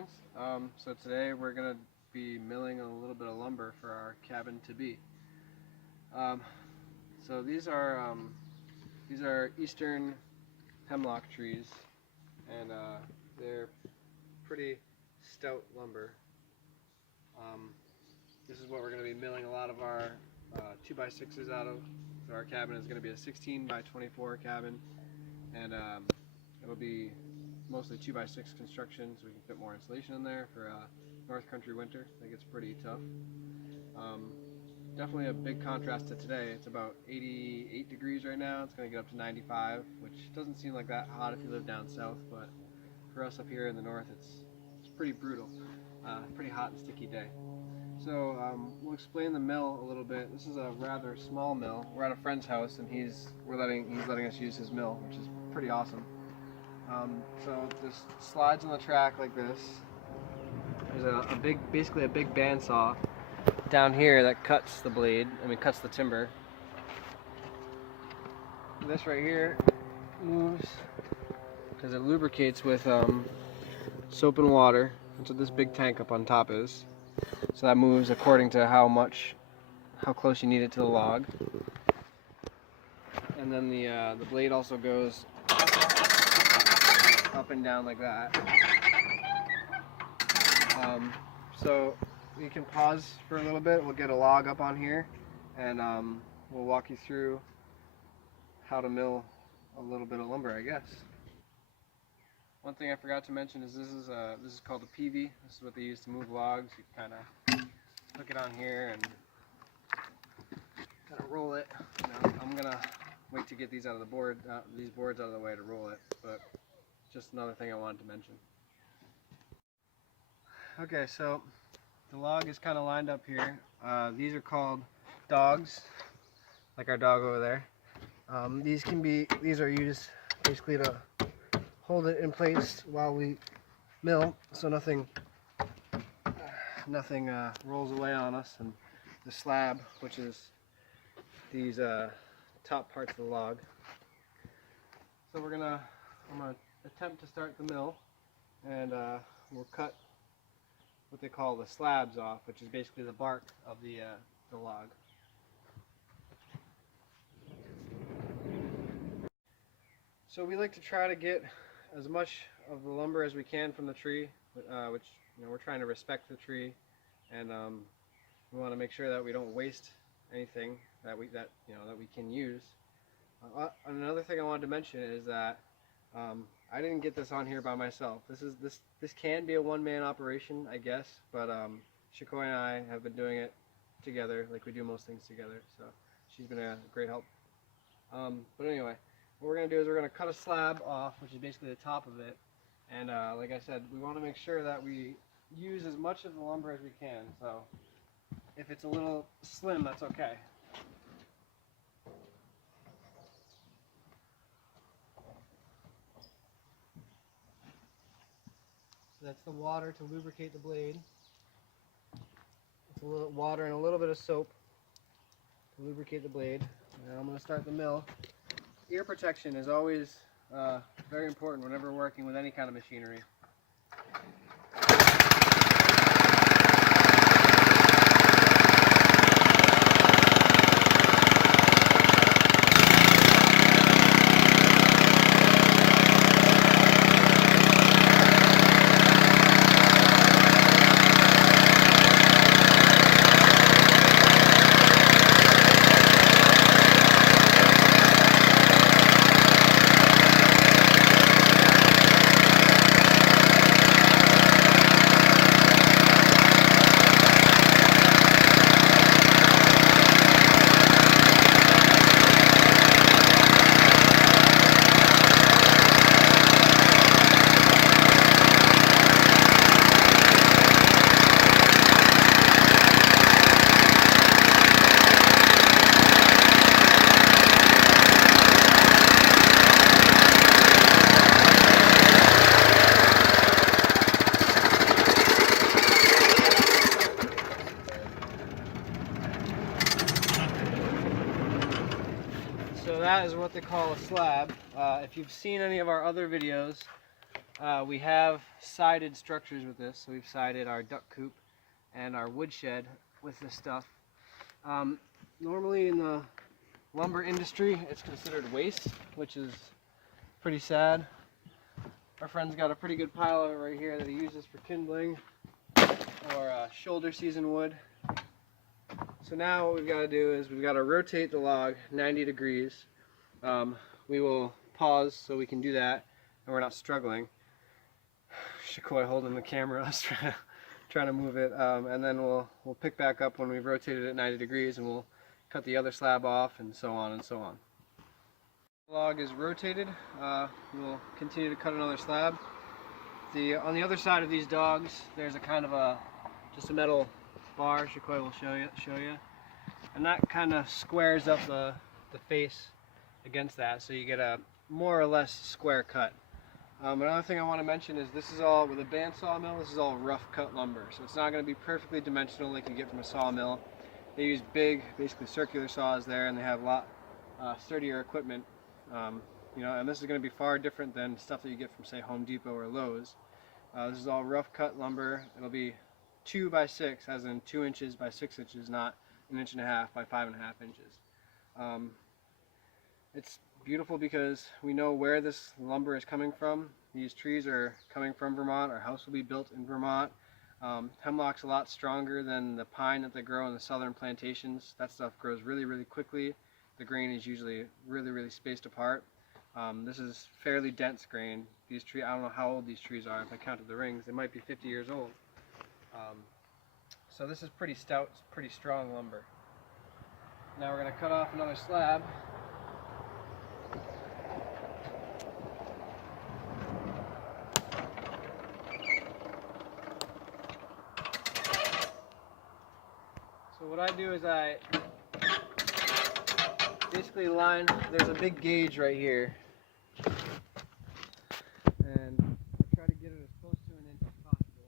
friends. So today we're going to be milling a little bit of lumber for our cabin to be. So these are eastern hemlock trees, and they're pretty stout lumber. This is what we're going to be milling a lot of our 2x6s out of. So our cabin is going to be a 16 by 24 cabin, and it'll be mostly 2x6 construction, so we can fit more insulation in there for North Country winter. That gets pretty tough. Definitely a big contrast to today. It's about 88 degrees right now. It's going to get up to 95, which doesn't seem like that hot if you live down south, but for us up here in the north, it's pretty brutal. Pretty hot and sticky day. So we'll explain the mill a little bit. This is a rather small mill. We're at a friend's house, and he's letting us use his mill, which is pretty awesome. So it just slides on the track like this. There's basically a big bandsaw down here that cuts the blade. Cuts the timber. This right here moves because it lubricates with soap and water. That's what this big tank up on top is. So that moves according to how close you need it to the log. And then the blade also goes up and down like that. So we can pause for a little bit. We'll get a log up on here, and we'll walk you through how to mill a little bit of lumber, I guess. One thing I forgot to mention is this is called a PV. This is what they use to move logs. You kind of hook it on here and kind of roll it. I'm gonna wait to get these out of the these boards out of the way to roll it, but just another thing I wanted to mention. Okay, so the log is kind of lined up here. These are called dogs, like our dog over there. These are used basically to hold it in place while we mill, so nothing rolls away on us. And the slab, which is these top parts of the log. So I'm gonna attempt to start the mill, and we'll cut what they call the slabs off, which is basically the bark of the log. So we like to try to get as much of the lumber as we can from the tree, which we're trying to respect the tree, and we want to make sure that we don't waste anything that we can use. Another thing I wanted to mention is that I didn't get this on here by myself. This can be a one-man operation, I guess, but Shikoi and I have been doing it together, like we do most things together. So she's been a great help. But anyway, what we're going to do is we're going to cut a slab off, which is basically the top of it. And like I said, we want to make sure that we use as much of the lumber as we can. So if it's a little slim, that's okay. So that's the water to lubricate the blade. It's a little water and a little bit of soap to lubricate the blade. And I'm going to start the mill. Ear protection is always very important whenever working with any kind of machinery. So that is what they call a slab. If you've seen any of our other videos, We have sided structures with this, so we've sided our duck coop and our woodshed with this stuff. Normally in the lumber industry, it's considered waste, which is pretty sad. Our friend's got a pretty good pile of it right here that he uses for kindling or shoulder season wood. So now what we've got to do is we've got to rotate the log 90 degrees. We will pause so we can do that and we're not struggling. Shakoi holding the camera, us trying to move it, and then we'll pick back up when we've rotated it 90 degrees and we'll cut the other slab off and so on and so on. The log is rotated. We'll continue to cut another slab. On the other side of these dogs, there's a kind of just a metal bar. Shakoi will show you, and that kind of squares up the face against that, so you get a more or less square cut. Another thing I want to mention is this is all, with a band sawmill, this is all rough cut lumber, so it's not going to be perfectly dimensional like you get from a sawmill. They use big, basically circular saws there, and they have a lot sturdier equipment. And this is going to be far different than stuff that you get from, say, Home Depot or Lowe's. This is all rough cut lumber. It'll be 2 by 6, as in 2 inches by 6 inches, not 1.5 inches by 5.5 inches. It's beautiful because we know where this lumber is coming from. These trees are coming from Vermont. Our house will be built in Vermont. Hemlock's a lot stronger than the pine that they grow in the southern plantations. That stuff grows really, really quickly. The grain is usually really, really spaced apart. This is fairly dense grain. These trees, I don't know how old these trees are. If I counted the rings, they might be 50 years old. So this is pretty stout, pretty strong lumber. Now we're going to cut off another slab. So what I do is I basically line, there's a big gauge right here, and I try to get it as close to 1 inch as possible.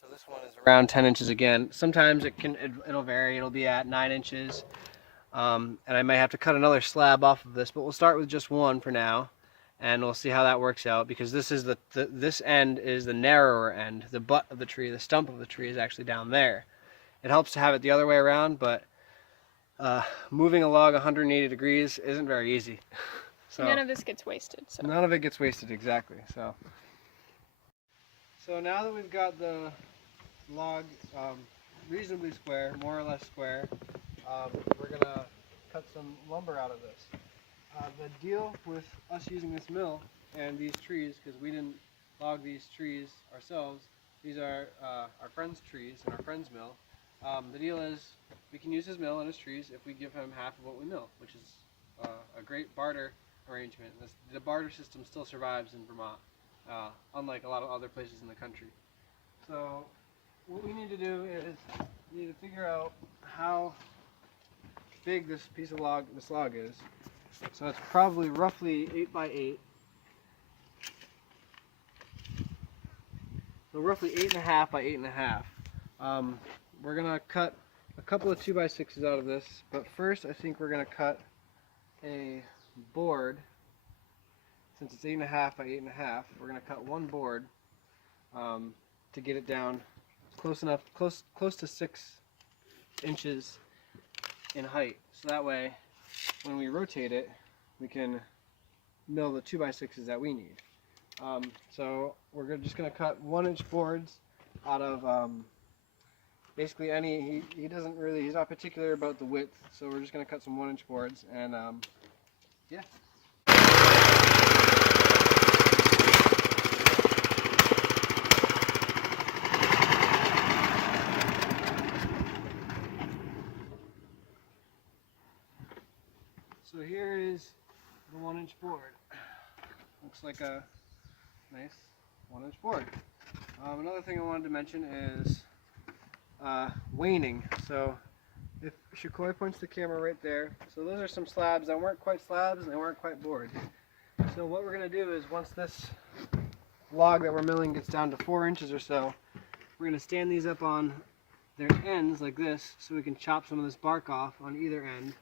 So this one is around 10 inches again. Sometimes it'll vary, it'll be at 9 inches, and I may have to cut another slab off of this, but we'll start with just one for now. And we'll see how that works out, because this is this end is the narrower end. The butt of the tree, the stump of the tree, is actually down there. It helps to have it the other way around, but moving a log 180 degrees isn't very easy. So none of this gets wasted. So. None of it gets wasted, exactly. So now that we've got the log reasonably square, more or less square, we're gonna cut some lumber out of this. The deal with us using this mill and these trees, because we didn't log these trees ourselves, these are our friend's trees and our friend's mill. The deal is we can use his mill and his trees if we give him half of what we mill, which is a great barter arrangement. The barter system still survives in Vermont, unlike a lot of other places in the country. So what we need to do is we need to figure out how big this log is. So it's probably roughly 8 by 8. So roughly 8.5 by 8.5. We're gonna cut a couple of 2 by 6s out of this, but first I think we're gonna cut a board. Since it's 8.5 by 8.5, we're gonna cut one board to get it down close to 6 inches in height. So that way, when we rotate it, we can mill the 2 by 6s that we need. So we're just going to cut 1-inch boards out of basically any, he's not particular about the width, so we're just going to cut some 1-inch boards, and yeah. So here is the 1-inch board. Looks like a nice 1-inch board. Another thing I wanted to mention is waning. So if Shakoi points the camera right there, so those are some slabs that weren't quite slabs and they weren't quite boards. So what we're going to do is once this log that we're milling gets down to 4 inches or so, we're going to stand these up on their ends like this so we can chop some of this bark off on either end.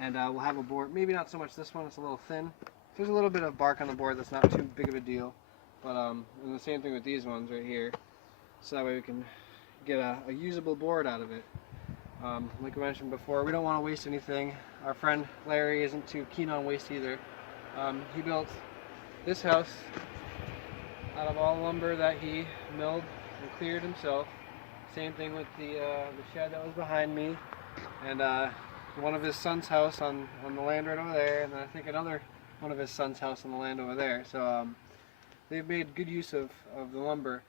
and we'll have a board. Maybe not so much this one; it's a little thin. There's a little bit of bark on the board that's not too big of a deal, but and the same thing with these ones right here. So that way we can get a usable board out of it. Like I mentioned before, we don't want to waste anything. Our friend Larry isn't too keen on waste either. He built this house out of all lumber that he milled and cleared himself. Same thing with the shed that was behind me, and one of his son's house on the land right over there, and then I think another one of his son's house on the land over there. So they've made good use of the lumber,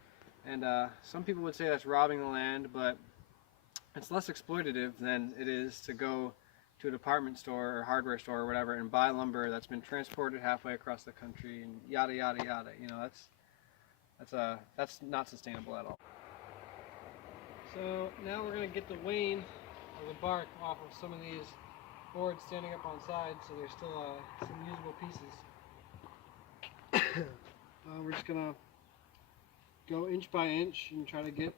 and some people would say that's robbing the land, but it's less exploitative than it is to go to a department store or hardware store or whatever and buy lumber that's been transported halfway across the country and yada yada yada. You know, that's not sustainable at all. So now we're going to get the wane or the bark off of some of these boards standing up on sides, so there's still some usable pieces. We're just going to go inch by inch and try to get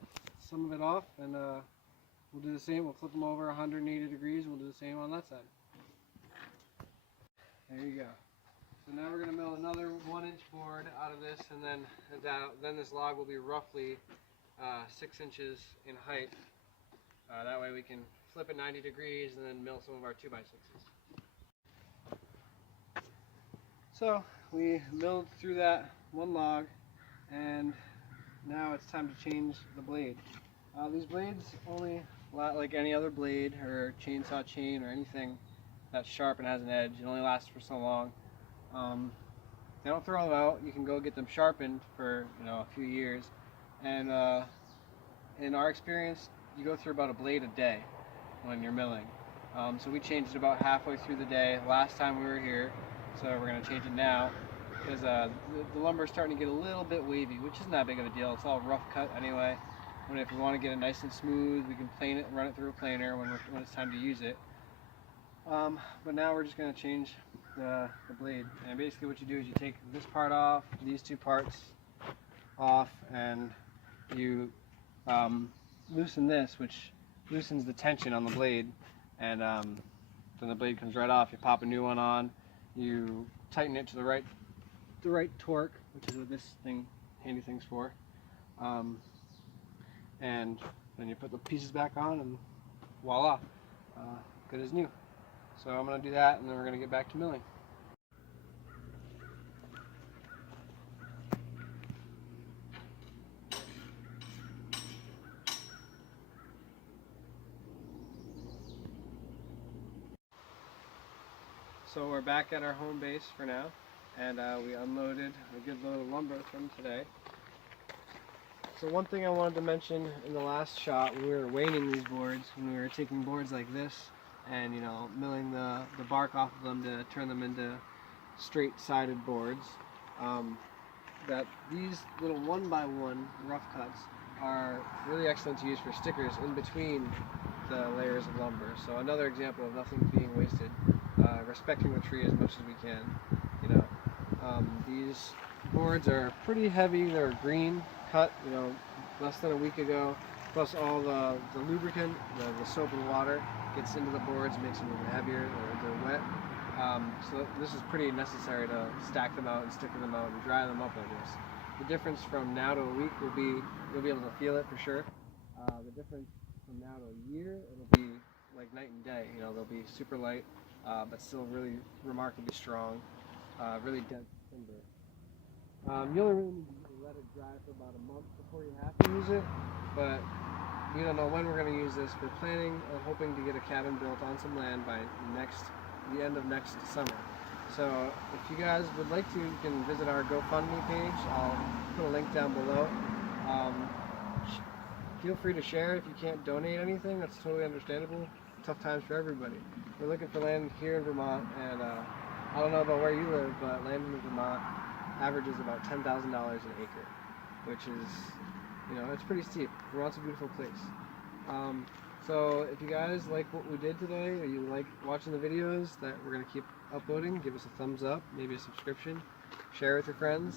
some of it off, and we'll do the same. We'll flip them over 180 degrees, and we'll do the same on that side. There you go. So now we're going to mill another 1-inch board out of this, and then this log will be roughly 6 inches in height. That way we can flip it 90 degrees and then mill some of our 2x6s. So we milled through that one log, and now it's time to change the blade. These blades only, like any other blade or chainsaw chain or anything that's sharp and has an edge, it only lasts for so long. They don't throw them out. You can go get them sharpened for a few years, and in our experience, you go through about a blade a day when you're milling. So we changed it about halfway through the day last time we were here, so we're going to change it now because the lumber is starting to get a little bit wavy, which isn't that big of a deal. It's all rough cut anyway. If we want to get it nice and smooth, we can plane it and run it through a planer when it's time to use it. But now we're just going to change the blade, and basically what you do is you take this part off, these two parts off, and you loosen this, which loosens the tension on the blade, and then the blade comes right off. You pop a new one on, you tighten it to the right torque, which is what this handy thing's for, and then you put the pieces back on, and voila, good as new. So I'm going to do that, and then we're going to get back to milling. So we're back at our home base for now, and we unloaded a good load of lumber from today. So one thing I wanted to mention in the last shot, when we were waning these boards, when we were taking boards like this and milling the bark off of them to turn them into straight-sided boards, that these little 1x1 rough cuts are really excellent to use for stickers in between the layers of lumber. So another example of nothing being wasted, respecting the tree as much as we can. These boards are pretty heavy. They're green cut, less than a week ago. Plus all the lubricant, the soap and water gets into the boards, makes them even heavier. They're wet. So this is pretty necessary to stack them out and sticker them out and dry them up like this. The difference from now to a week will be, you'll be able to feel it for sure. The difference from now to a year, it'll be like night and day. They'll be super light, but still really remarkably strong, really dense timber. You only really need to let it dry for about a month before you have to use it, but we don't know when we're going to use this. We're planning on hoping to get a cabin built on some land by the end of next summer. So if you guys would like to, you can visit our GoFundMe page. I'll put a link down below. Feel free to share if you can't donate anything. That's totally understandable. Tough times for everybody. We're looking for land here in Vermont, and I don't know about where you live, but land in Vermont averages about $10,000 an acre, which is, it's pretty steep. Vermont's a beautiful place. So if you guys like what we did today, or you like watching the videos that we're going to keep uploading, give us a thumbs up, maybe a subscription, share with your friends,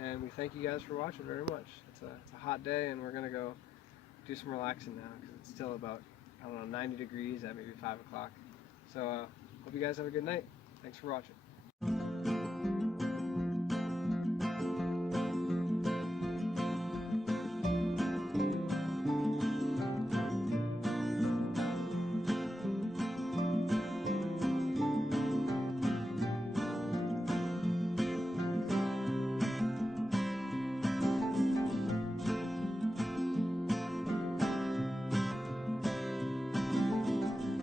and we thank you guys for watching very much. It's a hot day, and we're going to go do some relaxing now, because it's still about, 90 degrees at maybe 5 o'clock. So hope you guys have a good night. Thanks for watching.